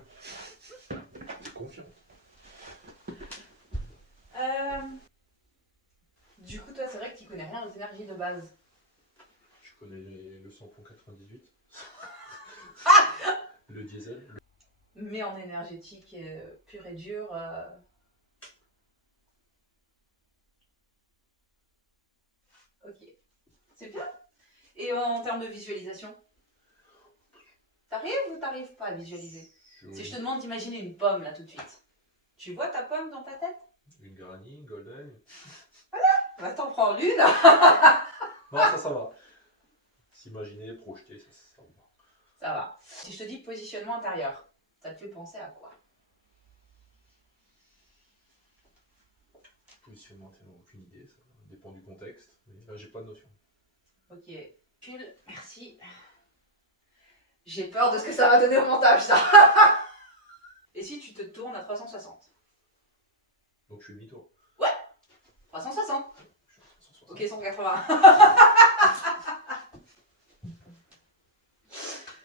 sûr. Confiante. Du coup, toi, c'est vrai que tu connais rien aux énergies de base. Je connais le samplon 98. Le diesel. Mais en énergétique pure et dure. Ok, c'est bien. Et en termes de visualisation, t'arrives ou t'arrives pas à visualiser? Si je te demande d'imaginer une pomme là tout de suite, tu vois ta pomme dans ta tête? Une granny, une golden. Bah t'en prends l'une. Non, ça va. S'imaginer, projeter, ça va. Ça va. Si je te dis positionnement intérieur, ça te fait penser à quoi? Positionnement, aucune idée, ça dépend du contexte. Mais là, j'ai pas de notion. Ok. Pull, merci. J'ai peur de ce que ça va donner au montage, ça. Et si tu te tournes à 360? Donc je fais demi-tour. 360. Je suis à 360. Ok, 180.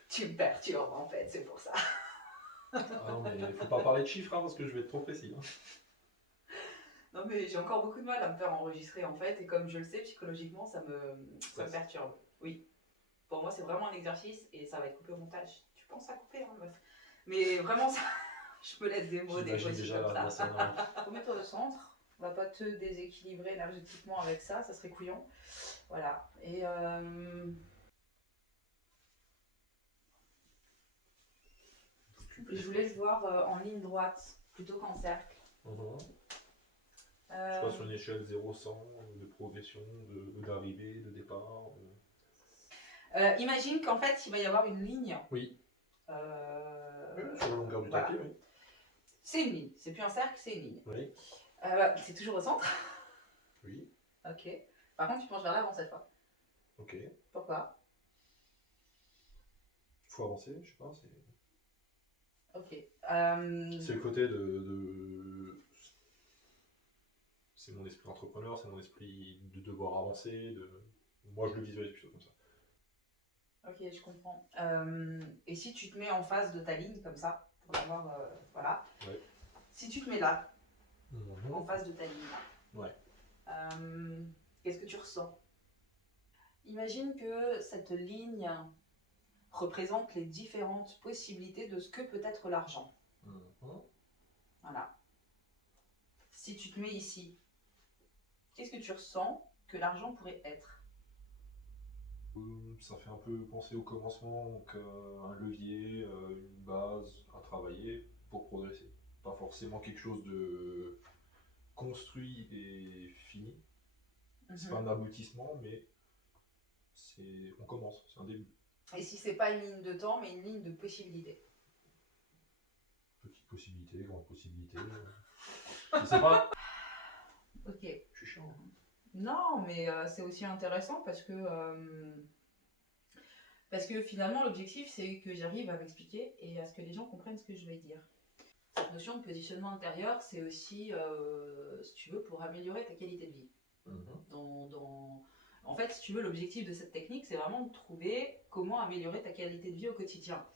Tu me perturbes en fait, c'est pour ça. Ah non, mais faut pas parler de chiffres hein, parce que je vais être trop précis. Hein. Non mais j'ai encore beaucoup de mal à me faire enregistrer en fait, et comme je le sais, psychologiquement, ça me perturbe. Oui. Pour moi, c'est vraiment un exercice et ça va être coupé au montage. Tu penses à couper, hein, meuf? Mais vraiment, ça, je me laisse des mots, des J'imagine fois déjà comme la ça. sonnerie. Remets-toi au centre. On va pas te déséquilibrer énergétiquement avec ça, ça serait couillon. Voilà. Et je voulais le voir en ligne droite plutôt qu'en cercle. Je passe sur une échelle 0-100 de progression, d'arrivée, de départ. Imagine qu'en fait, il va y avoir une ligne. Oui. Sur la longueur du voilà. tapis, oui. C'est une ligne, c'est plus un cercle, c'est une ligne. Oui. C'est toujours au centre. Oui. Ok. Par contre, tu penches vers l'avant cette fois. Ok. Pourquoi? Faut avancer, je sais pas. Ok. C'est le côté de... C'est mon esprit entrepreneur, c'est mon esprit de devoir avancer. Moi, je le visualise plutôt comme ça. Ok, je comprends. Et si tu te mets en face de ta ligne comme ça, pour l'avoir, voilà. Ouais. Si tu te mets là, Mhm. en face de ta ligne là, Ouais. qu'est-ce que tu ressens? Imagine que cette ligne représente les différentes possibilités de ce que peut être l'argent. Mhm. Voilà. Si tu te mets ici, qu'est-ce que tu ressens que l'argent pourrait être? Ça fait un peu penser au commencement, donc un levier, une base à travailler pour progresser. Pas forcément quelque chose de construit et fini. C'est pas un aboutissement, mais on commence, c'est un début. Et si c'est pas une ligne de temps, mais une ligne de possibilités? Petite possibilité, grande possibilité. Je sais pas. Ok. Je suis chiant. Non, mais c'est aussi intéressant parce que finalement l'objectif c'est que j'arrive à m'expliquer et à ce que les gens comprennent ce que je vais dire. Cette notion de positionnement intérieur, c'est aussi, si tu veux, pour améliorer ta qualité de vie. En fait, si tu veux, l'objectif de cette technique, c'est vraiment de trouver comment améliorer ta qualité de vie au quotidien.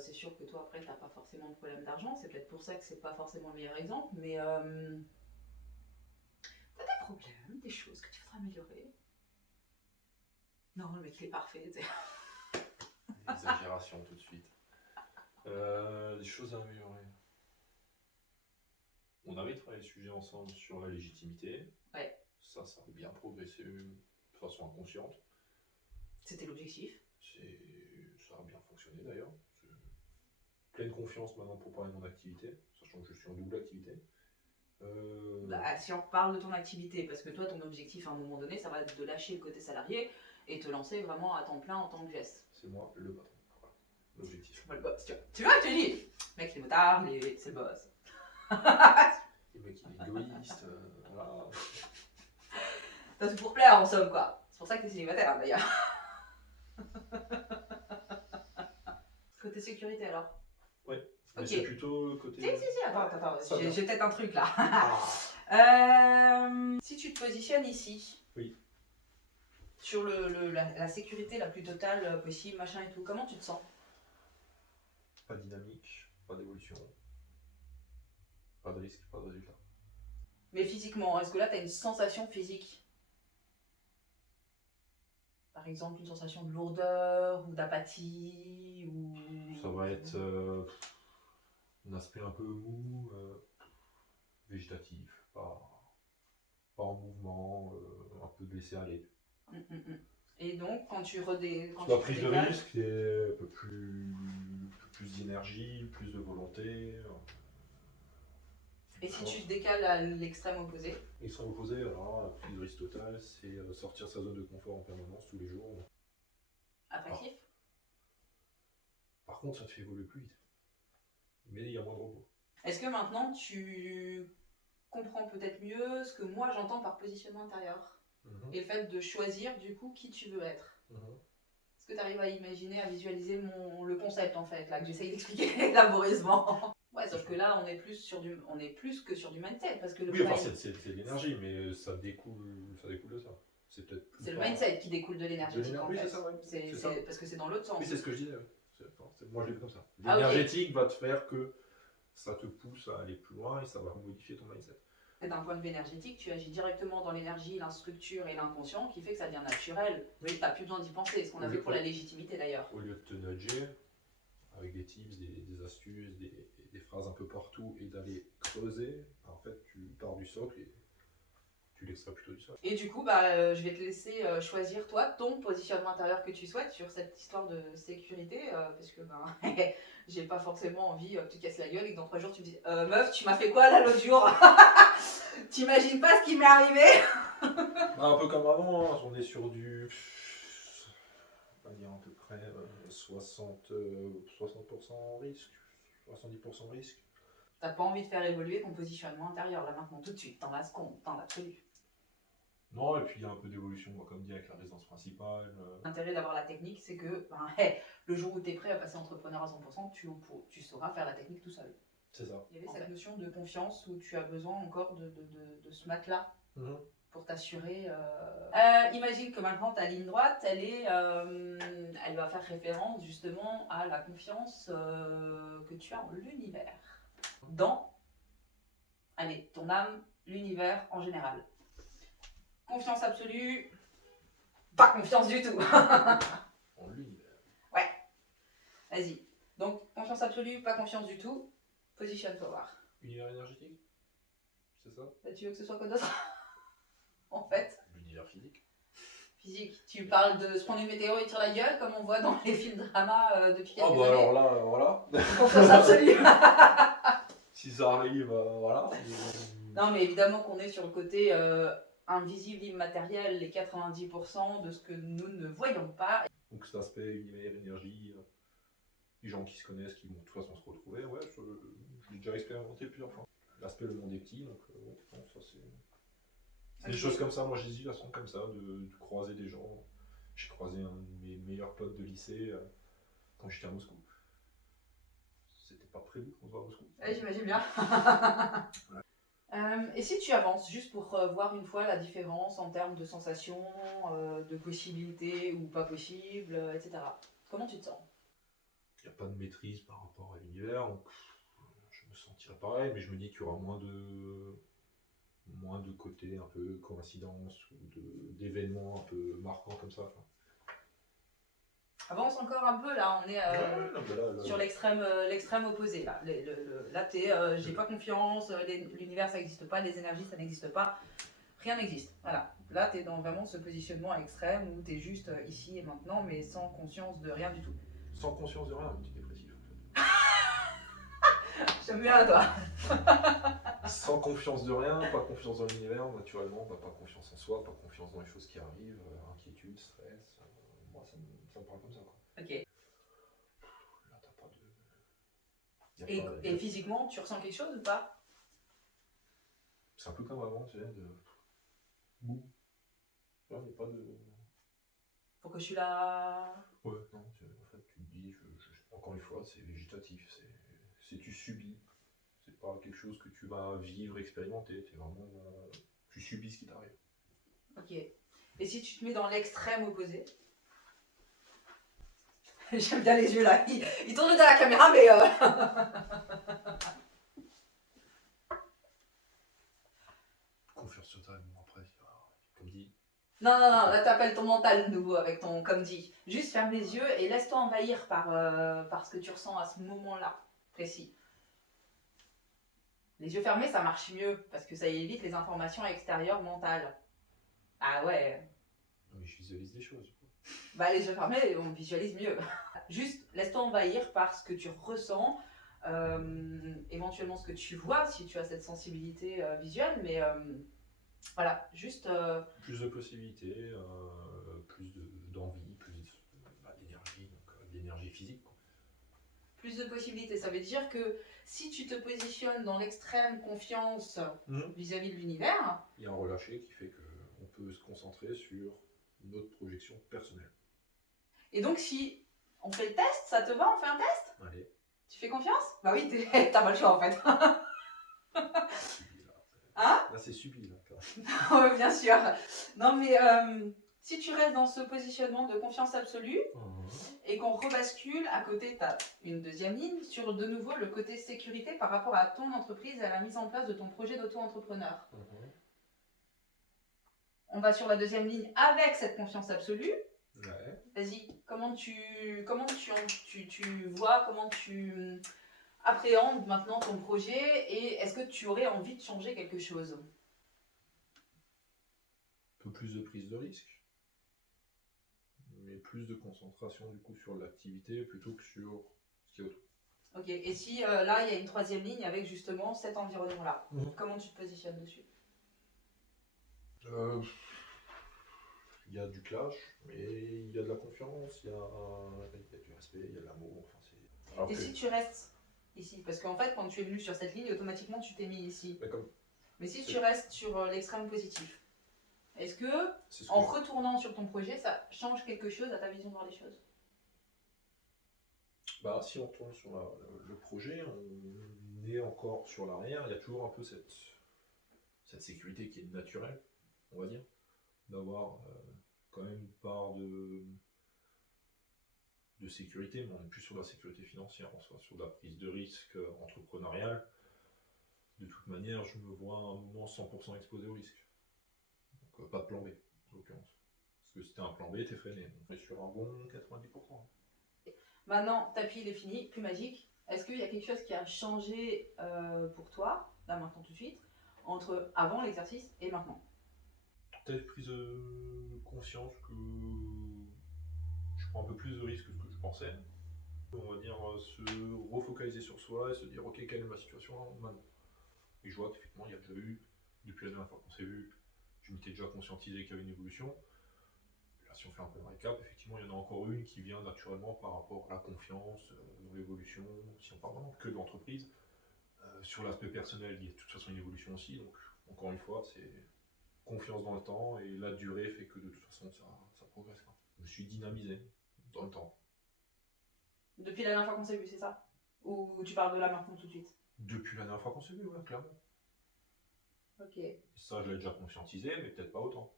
C'est sûr que toi, après, tu n'as pas forcément de problème d'argent, c'est peut-être pour ça que c'est pas forcément le meilleur exemple, mais tu as des problèmes, des choses que tu voudrais améliorer. Non, le mec, il est parfait, tu sais. Exagération tout de suite. Des choses à améliorer. On avait travaillé le sujet ensemble sur la légitimité. Ouais. Ça a bien progressé de façon inconsciente. C'était l'objectif. Ça a bien fonctionné d'ailleurs. Pleine confiance maintenant pour parler de mon activité, sachant que je suis en double activité. Si on parle de ton activité, parce que toi, ton objectif à un moment donné, ça va être de lâcher le côté salarié et te lancer vraiment à temps plein en tant que geste. C'est moi le patron. Voilà. L'objectif. Le boss, tu vois, je te dis, mec, les motards, c'est le boss. Le mec, il est égoïste. Voilà. T'as tout pour plaire en somme, quoi. C'est pour ça que t'es célibataire, hein, d'ailleurs. Côté sécurité, alors? Ouais. Mais Ok. c'est plutôt côté. Si, attends, Ça j'ai peut-être un truc là. Si tu te positionnes ici, oui. sur la sécurité la plus totale possible, machin et tout, comment tu te sens? Pas dynamique. pas d'évolution, pas de risque, pas de résultat. Mais physiquement, est-ce que là, tu as une sensation physique? Par exemple, une sensation de lourdeur ou d'apathie ou... Ça va être un aspect un peu mou, végétatif, pas en mouvement, un peu de laisser aller. Et donc, quand tu La prise de risque, c'est un peu plus d'énergie, plus de volonté. Et si tu te décales à l'extrême opposé? L'extrême opposé, alors la prise de risque totale, c'est sortir de sa zone de confort en permanence tous les jours. Attractif? Par contre, ça te fait évoluer plus vite. Mais il y a moins de repos. Est-ce que maintenant tu comprends peut-être mieux ce que moi j'entends par positionnement intérieur et le fait de choisir du coup qui tu veux être? Est-ce que tu arrives à imaginer, à visualiser le concept en fait, là que j'essaye d'expliquer laborieusement? Ouais, sauf que là on est plus que sur du mindset parce que oui, enfin c'est de l'énergie, mais ça découle de ça. C'est le mindset qui découle de l'énergétique en fait. C'est ça, ouais. Parce que c'est dans l'autre sens. Oui, c'est ce que je disais. Moi je l'ai vu comme ça. L'énergétique va te faire que ça te pousse à aller plus loin et ça va modifier ton mindset. D'un point de vue énergétique, tu agis directement dans l'énergie, l'instructure et l'inconscient qui fait que ça devient naturel. Oui. Tu n'as plus besoin d'y penser, ce qu'on a vu pour la légitimité d'ailleurs. Au lieu de te nudger avec des tips, des astuces, des phrases un peu partout et d'aller creuser, en fait tu pars du socle et tu l'extrais plutôt du sol. Et du coup, je vais te laisser choisir toi ton positionnement intérieur que tu souhaites sur cette histoire de sécurité, parce que j'ai pas forcément envie que tu casses la gueule et que dans 3 jours tu me dis meuf, tu m'as fait quoi là l'autre jour? T'imagines pas ce qui m'est arrivé? Un peu comme avant, hein, on est sur du... on va dire à peu près 60% risque, 70% risque. T'as pas envie de faire évoluer ton positionnement intérieur là maintenant tout de suite, dans l'absolu. Non, et puis il y a un peu d'évolution, comme dit, avec la résidence principale. L'intérêt d'avoir la technique, c'est que le jour où tu es prêt à passer entrepreneur à 100%, tu sauras faire la technique tout seul. C'est ça. Il y avait cette notion de confiance où tu as besoin encore de ce matelas pour t'assurer. Imagine que maintenant ta ligne droite, elle va faire référence justement à la confiance que tu as en l'univers. Dans, ton âme, l'univers en général. Confiance absolue, pas confiance du tout. En l'univers. Ouais. Vas-y. Donc, confiance absolue, pas confiance du tout. Positionne-toi voir. Univers énergétique? C'est ça? Tu veux que ce soit quoi d'autre? En fait. L'univers physique. Physique. Tu parles de se prendre une météorite sur la gueule, comme on voit dans les films drama depuis quelques années. Alors là, voilà. Confiance absolue. Si ça arrive, voilà. Non, mais évidemment qu'on est sur le côté invisible, immatériel, les 90% de ce que nous ne voyons pas. Donc cet aspect univers, énergie, les gens qui se connaissent, qui vont de toute façon se retrouver, ouais, je l'ai déjà expérimenté plusieurs fois. L'aspect le monde est petit, donc bon, ça c'est des choses comme ça, moi j'ai des illustrations comme ça, de croiser des gens. J'ai croisé un de mes meilleurs potes de lycée quand j'étais à Moscou. C'était pas prévu qu'on se voit à Moscou. Ouais, j'imagine bien. Et si tu avances, juste pour voir une fois la différence en termes de sensations, de possibilités ou pas possibles, etc. Comment tu te sens? Il n'y a pas de maîtrise par rapport à l'univers, donc je me sentirais pareil, mais je me dis qu'il y aura moins de côté un peu coïncidence ou d'événements un peu marquants comme ça. Avance encore un peu, là, on est sur l'extrême opposé. Là, j'ai pas confiance, l'univers ça n'existe pas, les énergies ça n'existe pas, rien n'existe. Voilà. Là, tu es dans vraiment ce positionnement extrême où tu es juste ici et maintenant, mais sans conscience de rien du tout. Sans conscience de rien, un petit dépressif en fait. J'aime bien toi. Sans confiance de rien, pas confiance dans l'univers, naturellement, pas confiance en soi, pas confiance dans les choses qui arrivent, inquiétude, stress. Moi, ça me parle comme ça. Quoi. Ok. Là, t'as pas de. Et physiquement, tu ressens quelque chose ou pas? C'est un peu comme avant, tu sais, de. Mou. Il n'y a pas de. Faut que je suis là. Ouais, non, en fait, tu te dis, encore une fois, c'est végétatif, c'est tu subis. C'est pas quelque chose que tu vas vivre, expérimenter, tu subis ce qui t'arrive. Ok. Et si tu te mets dans l'extrême opposé? J'aime bien les yeux là. Il tourne dans la caméra, mais. Confiance totale, bon après, comme dit. Non, non, non, là t'appelles ton mental de nouveau avec ton comme dit. Juste ferme les yeux et laisse-toi envahir par ce que tu ressens à ce moment-là précis. Les yeux fermés, ça marche mieux parce que ça évite les informations extérieures mentales. Ah ouais. Mais je visualise des choses. Bah les yeux fermés, on visualise mieux. Juste laisse-toi envahir par ce que tu ressens, éventuellement ce que tu vois si tu as cette sensibilité visuelle, mais voilà, juste. Plus de possibilités, d'envie, d'énergie, donc d'énergie physique. Quoi. Plus de possibilités, ça veut dire que si tu te positionnes dans l'extrême confiance vis-à-vis de l'univers, il y a un relâché qui fait qu'on peut se concentrer sur notre projection personnelle. Et donc si on fait le test, ça te va, on fait un test? Allez. Tu fais confiance? Bah oui, t'as pas le choix en fait. Subi, là. Hein? Là c'est subi là. Oui, bien sûr. Non mais si tu restes dans ce positionnement de confiance absolue et qu'on rebascule à côté, tu as une deuxième ligne sur de nouveau le côté sécurité par rapport à ton entreprise et à la mise en place de ton projet d'auto-entrepreneur. On va sur la deuxième ligne avec cette confiance absolue. Ouais. Vas-y, comment tu vois, comment tu appréhendes maintenant ton projet et est-ce que tu aurais envie de changer quelque chose? Un peu plus de prise de risque, mais plus de concentration du coup sur l'activité plutôt que sur ce qui est autour. Ok, et si là il y a une troisième ligne avec justement cet environnement-là, comment tu te positionnes dessus? Il y a du clash, mais il y a de la confiance, il y a du respect, il y a de l'amour. Et si tu restes ici? Parce qu'en fait, quand tu es venu sur cette ligne, automatiquement tu t'es mis ici. Mais si tu restes sur l'extrême positif, est-ce que en retournant sur ton projet, ça change quelque chose à ta vision de voir les choses? Bah, si on retourne sur le projet, on est encore sur l'arrière, il y a toujours un peu cette sécurité qui est naturelle, on va dire, d'avoir quand même une part de sécurité, mais on n'est plus sur la sécurité financière, on soit sur la prise de risque entrepreneuriale. De toute manière, je me vois à un moment 100% exposé au risque. Donc pas de plan B, en l'occurrence. Parce que si t'es un plan B, t'es freiné. On est sur un bon 90%. Maintenant, tapis, il est fini, plus magique. Est-ce qu'il y a quelque chose qui a changé pour toi, là maintenant tout de suite, entre avant l'exercice et maintenant? Peut-être prise de conscience que je prends un peu plus de risques que ce que je pensais. On va dire se refocaliser sur soi et se dire ok, quelle est ma situation maintenant. Et je vois qu'effectivement il y a déjà eu, depuis la dernière fois qu'on s'est vu, je m'étais déjà conscientisé qu'il y avait une évolution. Là, si on fait un peu le récap, effectivement il y en a encore une qui vient naturellement par rapport à la confiance, dans l'évolution, si on parle vraiment que de l'entreprise. Sur l'aspect personnel, il y a de toute façon une évolution aussi, donc encore une fois, c'est confiance dans le temps et la durée fait que de toute façon ça progresse. Quoi. Je me suis dynamisé dans le temps. Depuis la dernière fois qu'on s'est vu, c'est ça? Ou tu parles de là maintenant tout de suite? Depuis la dernière fois qu'on s'est vu, ouais, clairement. Ok. Et ça, je l'ai déjà conscientisé, mais peut-être pas autant.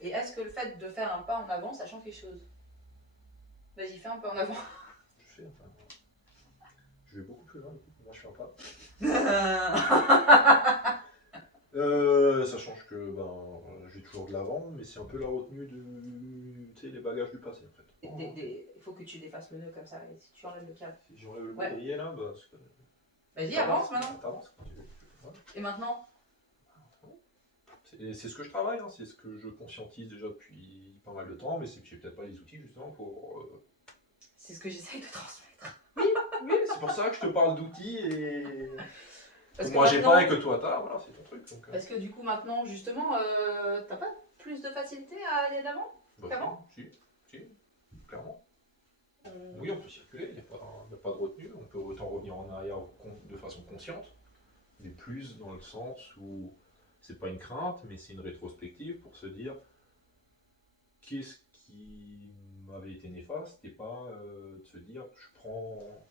Et est-ce que le fait de faire un pas en avant, ça change quelque chose? Vas-y, fais un pas en avant. Je fais un pas. Je vais beaucoup plus loin, du coup, moi je fais un pas. Ça change que je vais toujours de l'avant, mais c'est un peu la retenue des bagages du passé en fait. Il faut que tu dépasses le nœud comme ça, et si tu enlèves le câble. Si j'enlève le baudrier là, vas-y, avance maintenant. T'avances. Ouais. Et maintenant? C'est ce que je travaille, hein, c'est ce que je conscientise déjà depuis pas mal de temps, mais c'est que j'ai peut-être pas les outils justement pour. C'est ce que j'essaye de transmettre. Oui, c'est pour ça que je te parle d'outils et. Parce que moi j'ai pas et que toi t'as, voilà, c'est ton truc. Donc, parce que du coup maintenant justement, t'as pas plus de facilité à aller d'avant qu'avant? Si, clairement. Oui, on peut circuler, il n'y a pas de retenue, on peut autant revenir en arrière de façon consciente, mais plus dans le sens où c'est pas une crainte, mais c'est une rétrospective pour se dire qu'est-ce qui m'avait été néfaste et pas de se dire je prends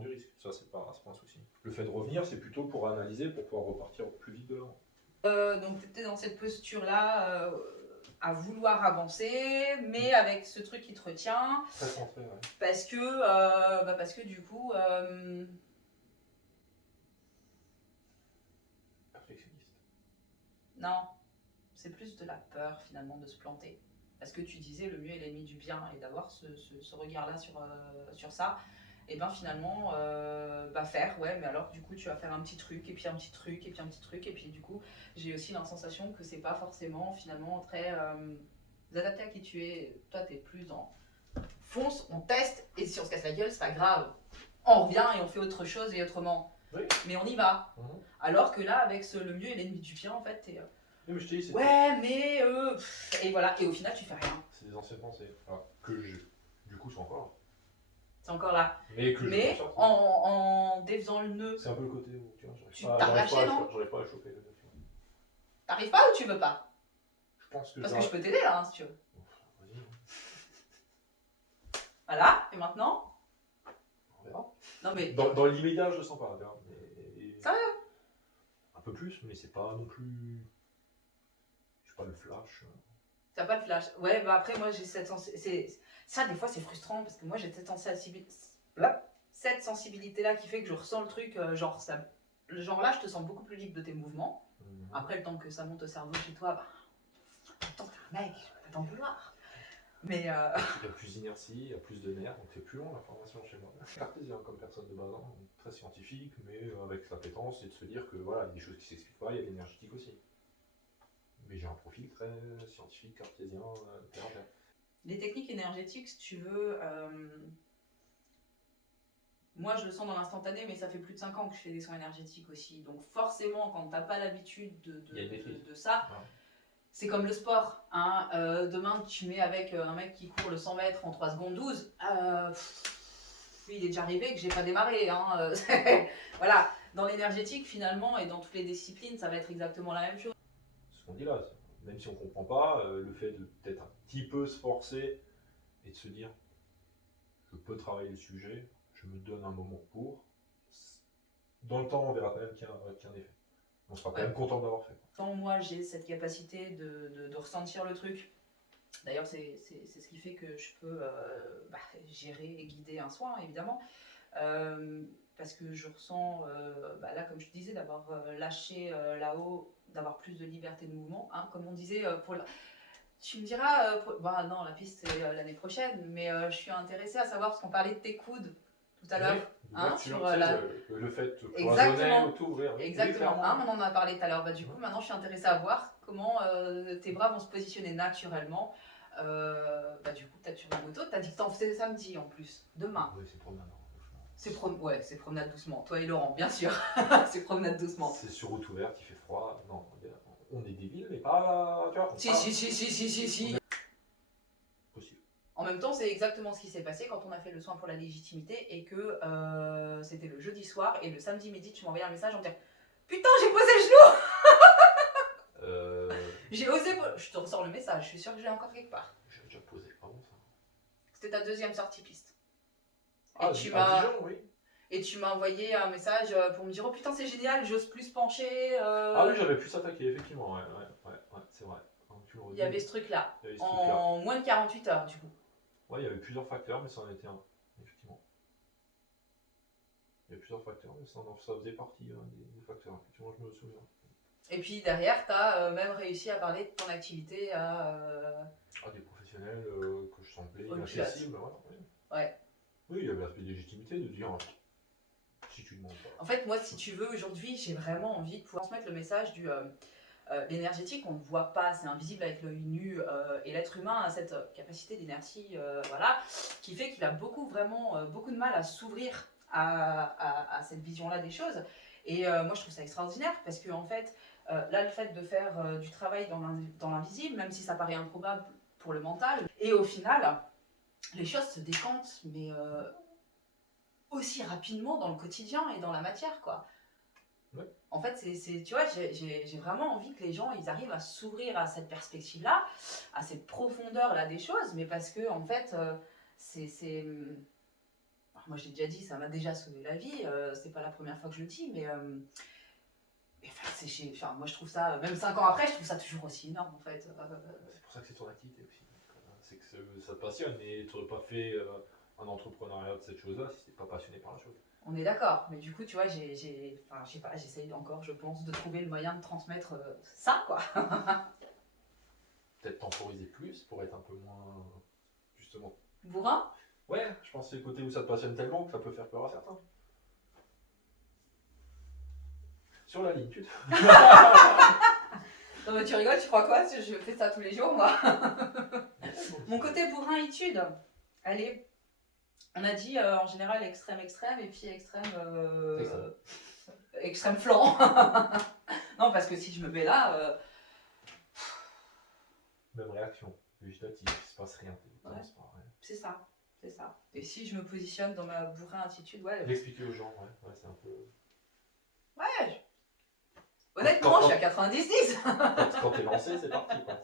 du risque. Ça, c'est pas un souci. Le fait de revenir, c'est plutôt pour analyser, pour pouvoir repartir plus vite de l'avant. Donc tu étais dans cette posture-là à vouloir avancer, mais avec ce truc qui te retient. Très centré, ouais. Parce que du coup... Perfectionniste. non, c'est plus de la peur finalement de se planter. Parce que tu disais le mieux est l'ennemi du bien, et d'avoir ce regard-là sur ça, et bien finalement, faire, ouais, mais alors du coup tu vas faire un petit truc, et puis un petit truc, et puis un petit truc, et puis du coup j'ai aussi la sensation que c'est pas forcément finalement très adapté à qui tu es. Toi t'es plus dans fonce, on teste, et si on se casse la gueule, c'est pas grave. On revient et on fait autre chose et autrement. Oui. Mais on y va. Mhm. Alors que là, avec le mieux et l'ennemi du bien, en fait, t'es... Oui, mais je te dis, ouais, mais... et voilà, et au final, tu fais rien. c'est des anciennes pensées. Alors, que du coup, sont encore là. C'est encore là. Mais que mais en défaisant le nœud... C'est un peu le côté où, tu vois, t'as relâché, non? J'arrive pas à choper. T'arrives pas ou tu veux pas? Je pense que parce que je peux t'aider là, hein, si tu veux. Vas-y. Voilà, et maintenant? On verra. Non mais... Dans l'immédiat, je le sens pas. Mais... Sérieux? Un peu plus, mais c'est pas non plus... Je sais pas, le flash. T'as pas de flash. Ouais, bah après, moi, j'ai cette sensibilité. Ça, des fois, c'est frustrant, parce que moi, j'ai cette sensibilité... Cette sensibilité-là qui fait que je ressens le truc, genre là, je te sens beaucoup plus libre de tes mouvements. Après, le temps que ça monte au cerveau chez toi, attends, t'es un mec, je peux pas t'en vouloir. Mais il y a plus d'inertie, il y a plus de nerfs, donc c'est plus long la formation chez moi. Cartésien comme personne de base, hein, très scientifique, mais avec l'appétence et de se dire que voilà, il y a des choses qui s'expliquent pas, il y a l'énergétique aussi. Mais j'ai un profil très scientifique, cartésien, terre à terre. Les techniques énergétiques, si tu veux, moi je le sens dans l'instantané, mais ça fait plus de 5 ans que je fais des soins énergétiques aussi. Donc forcément, quand t'as pas l'habitude de ça, ouais. C'est comme le sport. Hein. Demain, tu mets avec un mec qui court le 100 mètres en 3 secondes 12. Il est déjà arrivé que j'ai pas démarré. Hein. Voilà. Dans l'énergétique, finalement, et dans toutes les disciplines, ça va être exactement la même chose. Ce qu'on dit là, même si on comprend pas, le fait de peut-être un petit peu se forcer et de se dire je peux travailler le sujet, je me donne un moment pour. Dans le temps, on verra quand même qu'il y a un effet. On sera quand même content d'avoir fait. Quand moi j'ai cette capacité de ressentir le truc, d'ailleurs c'est ce qui fait que je peux gérer et guider un soin évidemment, parce que je ressens, là comme je te disais, d'avoir lâché là-haut, d'avoir plus de liberté de mouvement, hein, comme on disait, tu me diras, non la piste c'est l'année prochaine, mais je suis intéressée à savoir, parce qu'on parlait de tes coudes tout à l'heure. Hein, sur le fait de exactement, t'ouvrir. Exactement, hein, on en a parlé tout à l'heure. Du coup, maintenant, je suis intéressée à voir comment tes bras vont se positionner naturellement. Du coup, peut-être sur la moto. T'as dit que t'en faisais samedi en plus, demain. Oui, c'est promenade. C'est promenade doucement. Toi et Laurent, bien sûr. C'est promenade doucement. C'est sur route ouverte, il fait froid. Non, on est débiles, mais pas. Tu vois, Si. Possible. En même temps, c'est exactement ce qui s'est passé quand on a fait le soin pour la légitimité et que c'était le jeudi soir et le samedi midi, tu m'as envoyé un message en me disant putain, j'ai posé le genou. J'ai osé. Je te ressors le message, je suis sûre que je l'ai encore quelque part. J'ai déjà posé avant ça. C'était ta deuxième sortie piste. Ah, tu m'as. Oui. Et tu m'as envoyé un message pour me dire oh putain, c'est génial, j'ose plus pencher. Ah oui, j'avais pu s'attaquer, effectivement. Ouais, c'est vrai. Il y avait ce truc-là. En moins de 48 heures, du coup. Ouais, il y avait plusieurs facteurs, mais ça en était un, effectivement. Il y a plusieurs facteurs, mais ça faisait partie des facteurs, effectivement, je me souviens. Et puis derrière, tu as même réussi à parler de ton activité à des professionnels que je semblais inaccessibles. Ouais. Oui, il y avait l'aspect de légitimité, de dire si tu demandes pas. En fait, moi, si tu veux, aujourd'hui, j'ai vraiment envie de pouvoir transmettre le message du... l'énergétique, on ne voit pas, c'est invisible avec l'œil nu, et l'être humain a cette capacité d'inertie, qui fait qu'il a beaucoup de mal à s'ouvrir à cette vision-là des choses. Et moi, je trouve ça extraordinaire parce que, en fait, là, le fait de faire du travail dans l'invisible, même si ça paraît improbable pour le mental, et au final, les choses se décantent, mais aussi rapidement dans le quotidien et dans la matière, quoi. Ouais. En fait, tu vois, j'ai vraiment envie que les gens ils arrivent à s'ouvrir à cette perspective-là, à cette profondeur-là des choses, mais parce que, en fait, moi, je l'ai déjà dit, ça m'a déjà sauvé la vie, c'est pas la première fois que je le dis, mais Et enfin, enfin, moi je trouve ça, même 5 ans après, je trouve ça toujours aussi énorme en fait. C'est pour ça que c'est ton activité aussi. C'est que ça te passionne et tu n'aurais pas fait un entrepreneuriat de cette chose-là si tu n'étais pas passionné par la chose. On est d'accord, mais du coup, tu vois, enfin, je sais pas, j'essaye encore, je pense, de trouver le moyen de transmettre ça, quoi. Peut-être temporiser plus pour être un peu moins. Justement. Bourrin? Ouais, je pense que c'est le côté où ça te passionne tellement que ça peut faire peur à certains. Sur la ligne, tu te. Non, mais tu rigoles, tu crois quoi? Je fais ça tous les jours, moi. Mon côté bourrin-étude, allez, on a dit en général extrême, et puis extrême flanc. Non, parce que si je me mets là. Même réaction, végétative, il se passe rien. Ouais. C'est ça, c'est ça. Et si je me positionne dans ma bourrin attitude, ouais. L'expliquer aux gens, ouais, c'est un peu. Ouais. Honnêtement, je suis à 90-10. Quand t'es lancé, c'est parti, quoi.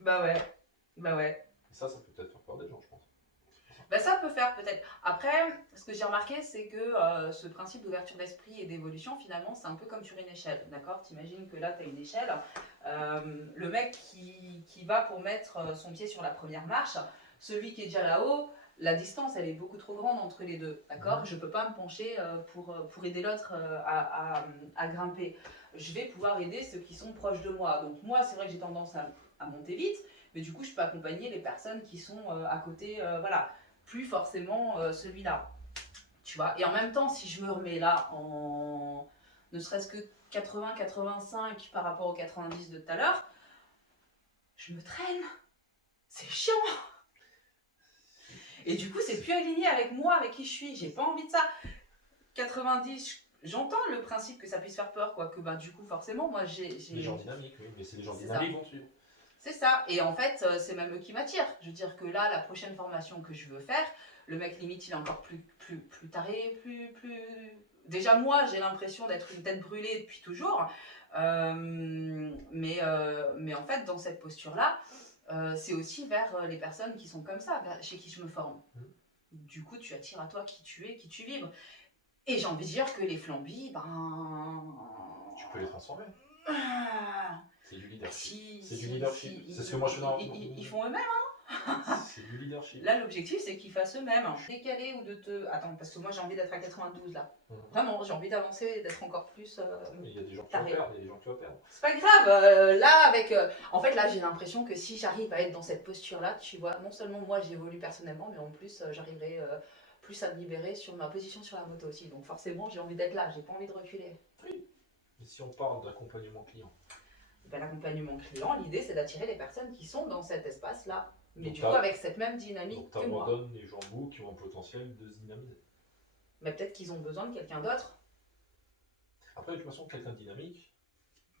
Bah ouais. Et ça peut peut-être faire peur des gens, je pense. Bah ça peut faire peut-être. Après, ce que j'ai remarqué, c'est que ce principe d'ouverture d'esprit et d'évolution, finalement, c'est un peu comme sur une échelle, d'accord? T'imagines que là, tu as une échelle. Le mec qui va pour mettre son pied sur la première marche, celui qui est déjà là-haut, la distance, elle est beaucoup trop grande entre les deux, d'accord? Je peux pas me pencher pour aider l'autre à grimper. Je vais pouvoir aider ceux qui sont proches de moi. Donc moi, c'est vrai que j'ai tendance à monter vite, mais du coup, je peux accompagner les personnes qui sont à côté, voilà. Plus forcément celui-là. Tu vois. Et en même temps, si je me remets là en ne serait-ce que 80-85 par rapport aux 90 de tout à l'heure, je me traîne. C'est chiant. Et du coup, c'est plus aligné avec moi, avec qui je suis. J'ai pas envie de ça. 90, j'entends le principe que ça puisse faire peur, quoi. Que bah, du coup, forcément, moi, j'ai. Les gens dynamiques, oui, mais c'est les gens dynamiques vont suivre. C'est ça. Et en fait, c'est même eux qui m'attirent. Je veux dire que là, la prochaine formation que je veux faire, le mec limite, il est encore plus taré, plus. Déjà, moi, j'ai l'impression d'être une tête brûlée depuis toujours. Mais en fait, dans cette posture-là, c'est aussi vers les personnes qui sont comme ça, chez qui je me forme. Du coup, tu attires à toi qui tu es, qui tu vibres. Et j'ai envie de dire que les flambis, ben. Tu peux les transformer. C'est du leadership. C'est du leadership. C'est ce que moi je fais dans. Ils font eux-mêmes, C'est du leadership. Là, l'objectif, c'est qu'ils fassent eux-mêmes. Décaler ou de te. Attends, parce que moi, j'ai envie d'être à 92 là. Vraiment, j'ai envie d'avancer et d'être encore plus. Il y a des gens qui vont perdre, il y a des gens qui vont perdre. C'est pas grave. Là, avec. En fait, là, j'ai l'impression que si j'arrive à être dans cette posture-là, tu vois, non seulement moi, j'évolue personnellement, mais en plus, j'arriverai plus à me libérer sur ma position sur la moto aussi. Donc, forcément, j'ai envie d'être là. J'ai pas envie de reculer. Oui. Et si on parle d'accompagnement client? L'accompagnement client, l'idée c'est d'attirer les personnes qui sont dans cet espace-là, mais donc du coup avec cette même dynamique que moi. Tu abandonnes les gens mous qui ont un potentiel de se dynamiser. Mais peut-être qu'ils ont besoin de quelqu'un d'autre. Après, de toute façon, quelqu'un de dynamique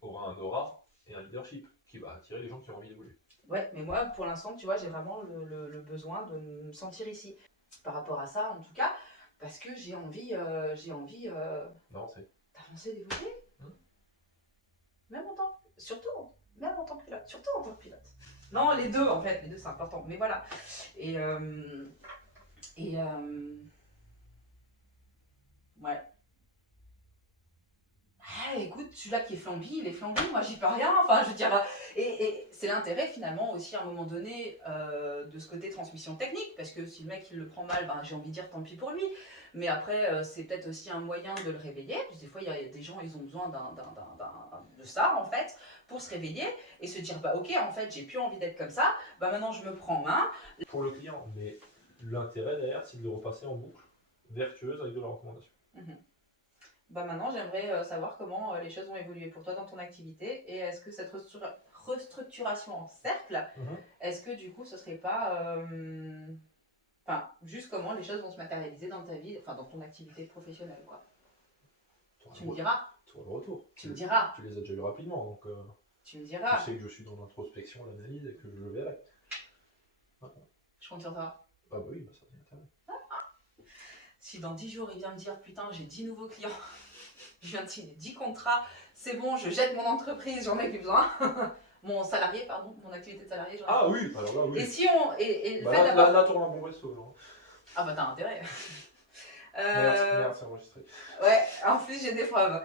aura un aura et un leadership qui va attirer les gens qui ont envie d'évoluer. Ouais, mais moi pour l'instant, tu vois, j'ai vraiment le besoin de me sentir ici. Par rapport à ça, en tout cas, parce que j'ai envie d'avancer, d'évoluer. Même en tant même en tant que pilote, surtout en tant que pilote. Non, les deux en fait, les deux c'est important, mais voilà. Ouais. Ah, écoute, celui-là qui est flambi, il est flambi, moi j'y peux rien, enfin je veux dire, et c'est l'intérêt finalement aussi à un moment donné de ce côté transmission technique, parce que si le mec il le prend mal, ben, j'ai envie de dire tant pis pour lui, mais après c'est peut-être aussi un moyen de le réveiller, parce que des fois il y a des gens, ils ont besoin de ça en fait, pour se réveiller et se dire bah ok en fait j'ai plus envie d'être comme ça, bah maintenant je me prends en main. Pour le client, mais l'intérêt derrière c'est de le repasser en boucle vertueuse avec de la recommandation. Bah maintenant, j'aimerais savoir comment les choses vont évoluer pour toi dans ton activité et est-ce que cette restructuration en cercle, est-ce que du coup ce serait pas. Enfin, juste comment les choses vont se matérialiser dans ta vie, enfin dans ton activité professionnelle, quoi. Tu me diras. Tu auras le retour. Tu me diras. Tu les as déjà eu rapidement, donc. Tu me diras. Tu sais que je suis dans l'introspection, l'analyse et que je le verrai. Voilà. Je compte sur toi. Ah bah oui, bah ça vient intérêt. Si dans 10 jours il vient me dire putain j'ai 10 nouveaux clients, je viens de signer 10 contrats, c'est bon, je jette mon entreprise, j'en ai plus besoin. Mon salarié, pardon, mon activité de salarié. Ah oui, alors là oui. Et si on. Et bah là, t'auras un bon resto. Genre. Ah bah t'as intérêt. Merde, c'est enregistré. Ouais, en plus j'ai des preuves.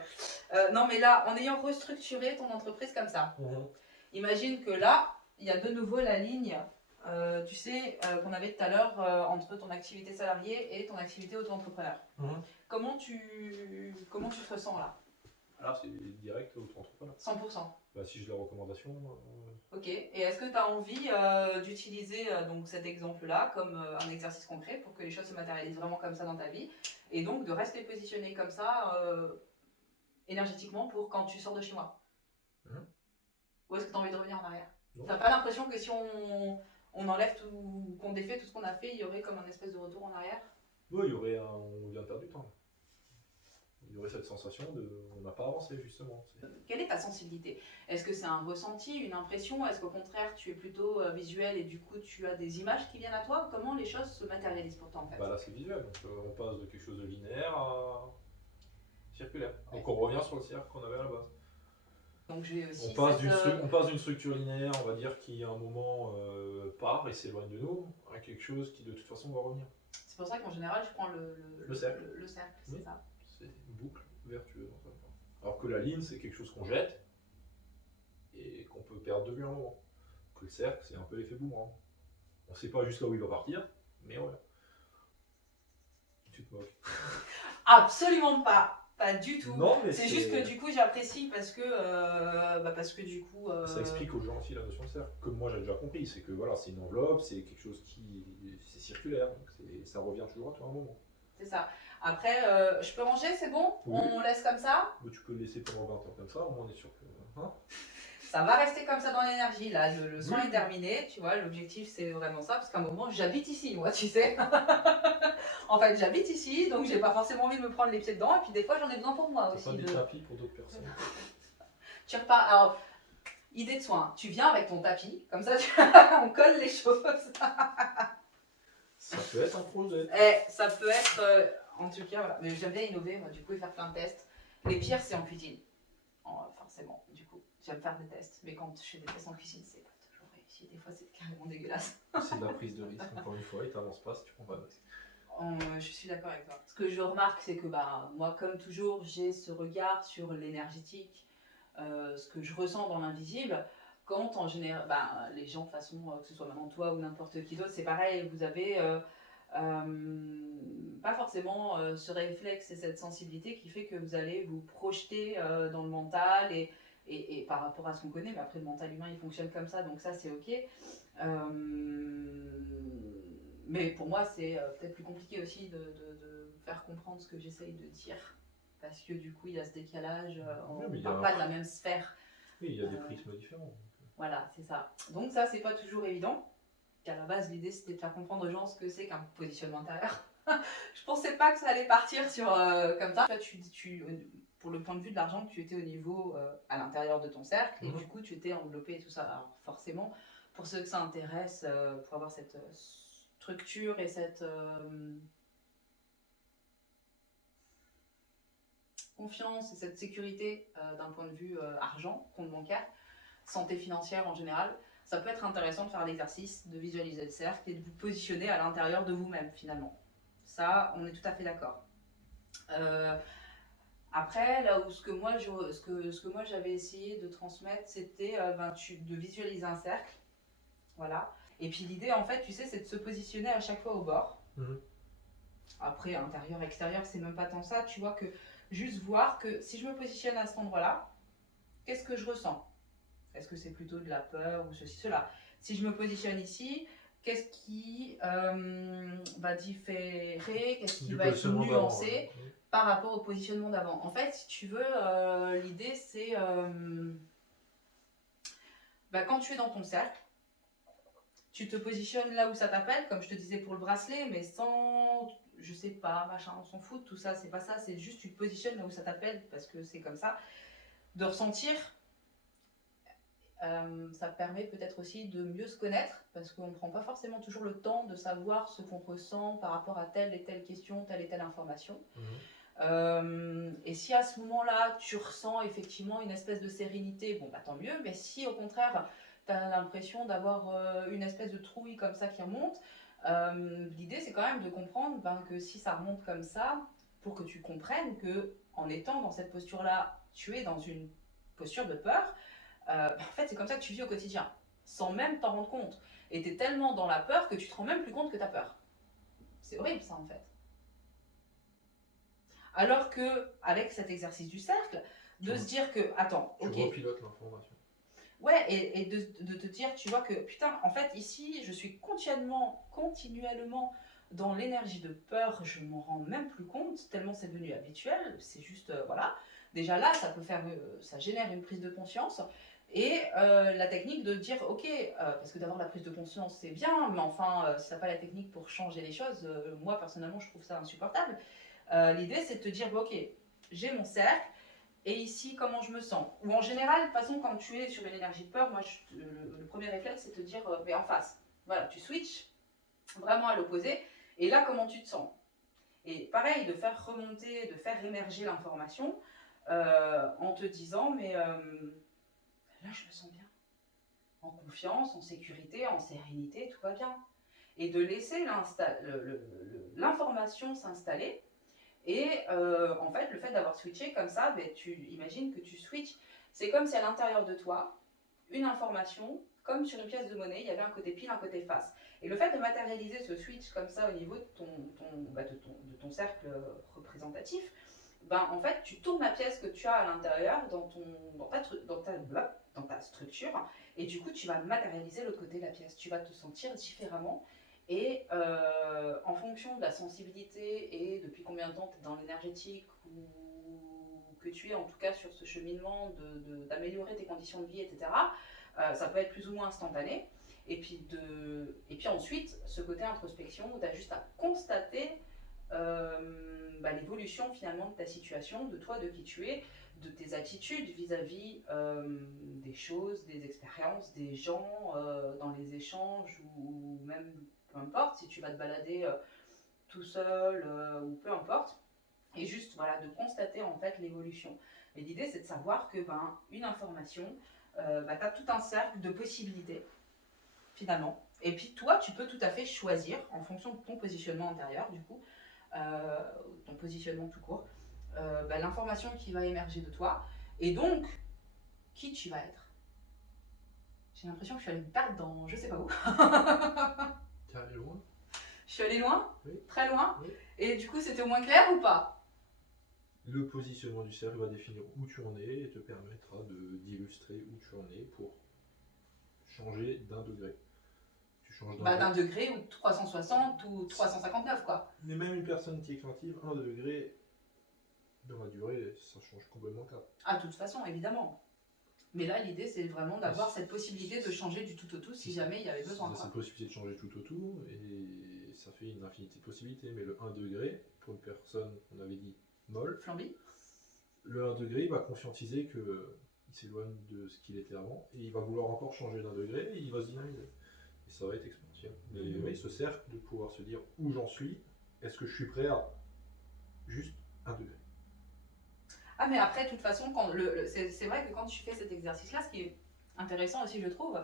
Non mais là, en ayant restructuré ton entreprise comme ça, imagine que là, il y a de nouveau la ligne, tu sais, qu'on avait tout à l'heure entre ton activité salariée et ton activité auto-entrepreneur. Comment comment tu te ressens là? Alors c'est direct auto-entrepreneur. 100%. Bah, si j'ai la recommandation. Ok, et est-ce que tu as envie d'utiliser donc cet exemple-là comme un exercice concret pour que les choses se matérialisent vraiment comme ça dans ta vie et donc de rester positionné comme ça énergétiquement pour quand tu sors de chez moi? Ou est-ce que tu as envie de revenir en arrière? T'as pas l'impression que si on enlève tout, qu'on défait tout ce qu'on a fait, il y aurait comme un espèce de retour en arrière? Oui, il y aurait on vient de perdre du temps. Il y aurait cette sensation de on n'a pas avancé justement. Quelle est ta sensibilité? Est-ce que c'est un ressenti, une impression? Est-ce qu'au contraire tu es plutôt visuel et du coup tu as des images qui viennent à toi? Comment les choses se matérialisent pour toi en fait? Bah là c'est visuel, donc on passe de quelque chose de linéaire à circulaire. Donc on revient sur le cercle qu'on avait à la base. Donc j'ai aussi on passe d'une structure linéaire, on va dire, qui à un moment part et s'éloigne de nous, à quelque chose qui de toute façon va revenir. C'est pour ça qu'en général je prends le cercle. Le cercle, c'est ça. C'est une boucle vertueuse en fait. Alors que la ligne c'est quelque chose qu'on jette et qu'on peut perdre de vue un moment. Que le cercle c'est un peu l'effet boomerang. On ne sait pas jusqu'à où il va partir, mais voilà. Tu te moques. Absolument pas. Pas du tout. Non, mais c'est juste que du coup j'apprécie parce que du coup. Ça explique aux gens aussi la notion de cercle. Comme moi j'ai déjà compris, c'est que voilà, c'est une enveloppe, c'est quelque chose qui. C'est circulaire, donc ça revient toujours à toi à un moment. C'est ça. Après, je peux ranger, c'est bon? Oui. On laisse comme ça? Mais tu peux le laisser pendant 20 ans comme ça, au moins on est sûr que. Hein, ça va rester comme ça dans l'énergie. Là, le soin est terminé, tu vois. L'objectif, c'est vraiment ça, parce qu'à un moment, j'habite ici, moi, tu sais. En fait, j'habite ici, donc j'ai pas forcément envie de me prendre les pieds dedans. Et puis des fois, j'en ai besoin pour moi aussi. Ça des tapis pour d'autres personnes. Tu repars. Alors, idée de soin. Tu viens avec ton tapis, comme ça, on colle les choses. Ça peut être un projet. Ça peut être, en tout cas, voilà. Mais j'aime bien innover, moi, du coup, et faire plein de tests. Les pires, c'est en cuisine. Forcément, du coup, j'aime faire des tests. Mais quand je fais des tests en cuisine, c'est pas toujours réussi. Des fois, c'est carrément dégueulasse. C'est de la prise de risque, encore une fois, et t'avances pas si tu prends pas de risque. Je suis d'accord avec toi. Ce que je remarque, c'est que moi, comme toujours, j'ai ce regard sur l'énergétique, ce que je ressens dans l'invisible. Quand en général, les gens, de toute façon, que ce soit maintenant toi ou n'importe qui d'autre, c'est pareil, vous avez pas forcément ce réflexe et cette sensibilité qui fait que vous allez vous projeter dans le mental et par rapport à ce qu'on connaît, mais après le mental humain il fonctionne comme ça, donc ça c'est ok. Mais pour moi c'est peut-être plus compliqué aussi de faire comprendre ce que j'essaye de dire, parce que du coup il y a ce décalage, on ne parle pas de la même sphère. Oui, il y a des prismes différents. Voilà, c'est ça. Donc ça c'est pas toujours évident. À la base, l'idée c'était de faire comprendre aux gens ce que c'est qu'un positionnement intérieur. Je pensais pas que ça allait partir sur comme ça. Pour le point de vue de l'argent, tu étais au niveau à l'intérieur de ton cercle et du coup tu étais enveloppé et tout ça. Alors forcément, pour ceux que ça intéresse, pour avoir cette structure et cette confiance et cette sécurité d'un point de vue argent, compte bancaire, santé financière en général, ça peut être intéressant de faire l'exercice, de visualiser le cercle et de vous positionner à l'intérieur de vous-même finalement. Ça, on est tout à fait d'accord. Après, là où ce que moi j'avais essayé de transmettre, c'était de visualiser un cercle. Voilà. Et puis l'idée, en fait, tu sais, c'est de se positionner à chaque fois au bord. Après, intérieur, extérieur, c'est même pas tant ça. Tu vois que juste voir que si je me positionne à cet endroit-là, qu'est-ce que je ressens? Est-ce que c'est plutôt de la peur ou ceci, cela? Si je me positionne ici, qu'est-ce qui va différer, qu'est-ce qui va être nuancé par rapport au positionnement d'avant? En fait, si tu veux, l'idée c'est quand tu es dans ton cercle, tu te positionnes là où ça t'appelle, comme je te disais pour le bracelet, mais sans, je sais pas, machin, on s'en fout, tout ça, c'est pas ça, c'est juste tu te positionnes là où ça t'appelle, parce que c'est comme ça, de ressentir. Ça permet peut-être aussi de mieux se connaître, parce qu'on ne prend pas forcément toujours le temps de savoir ce qu'on ressent par rapport à telle et telle question, telle et telle information. Et si à ce moment-là, tu ressens effectivement une espèce de sérénité, bon tant mieux, mais si au contraire, tu as l'impression d'avoir une espèce de trouille comme ça qui remonte, L'idée, c'est quand même de comprendre que si ça remonte comme ça, pour que tu comprennes que en étant dans cette posture-là, tu es dans une posture de peur. En fait, c'est comme ça que tu vis au quotidien, sans même t'en rendre compte. Et tu es tellement dans la peur que tu te rends même plus compte que tu as peur. C'est horrible ça en fait. Alors que avec cet exercice du cercle, de se dire que, attends, tu ok. repilotes l'information. Ouais, et de te dire, tu vois que, putain, en fait, ici, je suis continuellement dans l'énergie de peur, je m'en rends même plus compte, tellement c'est devenu habituel, c'est juste, voilà. Déjà là, ça génère une prise de conscience, et la technique de dire, ok, parce que d'avoir la prise de conscience, c'est bien, mais enfin, si t'as pas la technique pour changer les choses, moi, personnellement, je trouve ça insupportable. L'idée, c'est de te dire, bon, ok, j'ai mon cercle, et ici, comment je me sens. Ou en général, de toute façon, quand tu es sur une énergie de peur, moi, le premier réflexe, c'est de te dire, mais en face. Voilà, tu switches vraiment à l'opposé. Et là, comment tu te sens. Et pareil, de faire remonter, de faire émerger l'information en te disant, mais là, je me sens bien. En confiance, en sécurité, en sérénité, tout va bien. Et de laisser l'information s'installer. Et en fait, le fait d'avoir switché comme ça, ben, tu imagines que tu switches. C'est comme si à l'intérieur de toi, une information, comme sur une pièce de monnaie, il y avait un côté pile, un côté face. Et le fait de matérialiser ce switch comme ça au niveau de de ton cercle représentatif, ben, en fait, tu tournes la pièce que tu as à l'intérieur dans ta structure, et du coup, tu vas matérialiser l'autre côté de la pièce. Tu vas te sentir différemment. Et en fonction de la sensibilité et depuis combien de temps tu es dans l'énergétique ou que tu es en tout cas sur ce cheminement d'améliorer tes conditions de vie, etc., ça peut être plus ou moins instantané. Et puis ensuite, ce côté introspection où tu as juste à constater l'évolution finalement de ta situation, de toi, de qui tu es, de tes attitudes vis-à-vis des choses, des expériences, des gens, dans les échanges ou même peu importe si tu vas te balader tout seul ou peu importe, et juste voilà de constater en fait l'évolution. Mais l'idée c'est de savoir que une information, tu as tout un cercle de possibilités finalement. Et puis toi tu peux tout à fait choisir en fonction de ton positionnement intérieur du coup, ton positionnement tout court, l'information qui va émerger de toi et donc qui tu vas être. J'ai l'impression que je suis allée me perdre dans je sais pas où. T'es allé loin? Je suis allée loin? Oui. Très loin? Oui. Et du coup, c'était au moins clair ou pas? Le positionnement du cercle va définir où tu en es et te permettra d'illustrer où tu en es pour changer d'un degré. Tu changes d'un degré ou 360 ou 359 quoi. Mais même une personne qui est craintive, 1 degré, dans la durée, ça change complètement de cap. Ah, de toute façon, évidemment. Mais là, l'idée, c'est vraiment d'avoir cette possibilité de changer du tout au tout si jamais il y avait besoin. C'est cette possibilité de changer tout au tout, et ça fait une infinité de possibilités. Mais le 1 degré, pour une personne, on avait dit molle, Flamby, le 1 degré, il va conscientiser qu'il s'éloigne de ce qu'il était avant, et il va vouloir encore changer d'un degré, et il va se dynamiser. Et ça va être exponentiel. Mais oui, ce cercle de pouvoir se dire où j'en suis, est-ce que je suis prêt à juste 1 degré. Ah, mais après, de toute façon, c'est vrai que quand tu fais cet exercice-là, ce qui est intéressant aussi, je trouve,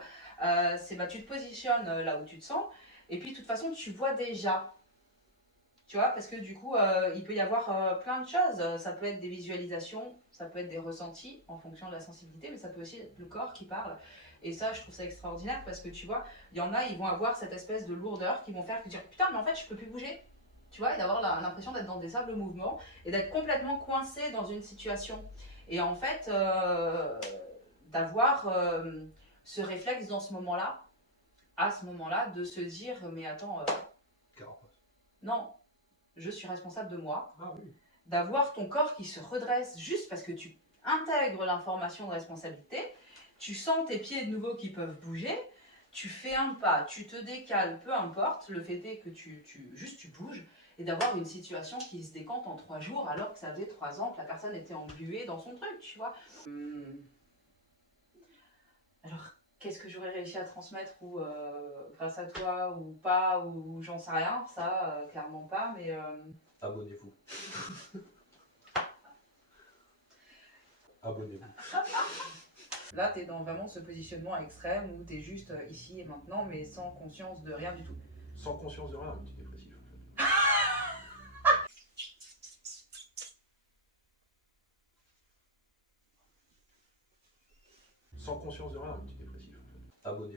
c'est tu te positionnes là où tu te sens, et puis de toute façon, tu vois déjà. Tu vois, parce que du coup, il peut y avoir plein de choses. Ça peut être des visualisations, ça peut être des ressentis en fonction de la sensibilité, mais ça peut aussi être le corps qui parle. Et ça, je trouve ça extraordinaire parce que tu vois, il y en a, ils vont avoir cette espèce de lourdeur qui vont faire que dire putain, mais en fait, je peux plus bouger. Tu vois, et d'avoir l'impression d'être dans des sables mouvements et d'être complètement coincé dans une situation. Et en fait, d'avoir ce réflexe dans ce moment-là, à ce moment-là, de se dire mais attends, non, je suis responsable de moi. Ah oui. D'avoir ton corps qui se redresse juste parce que tu intègres l'information de responsabilité, tu sens tes pieds de nouveau qui peuvent bouger, tu fais un pas, tu te décales, peu importe, le fait est que tu bouges, et d'avoir une situation qui se décante en 3 jours alors que ça faisait 3 ans que la personne était engluée dans son truc, tu vois. Alors, qu'est-ce que j'aurais réussi à transmettre ou grâce à toi ou pas ou j'en sais rien, ça clairement pas, mais abonnez-vous. Abonnez-vous. Là, tu es dans vraiment ce positionnement extrême où tu es juste ici et maintenant, mais sans conscience de rien du tout. Sans conscience de rien, multidépressif en fait. Sans conscience de rien, multidépressif en fait. Abonnez-vous.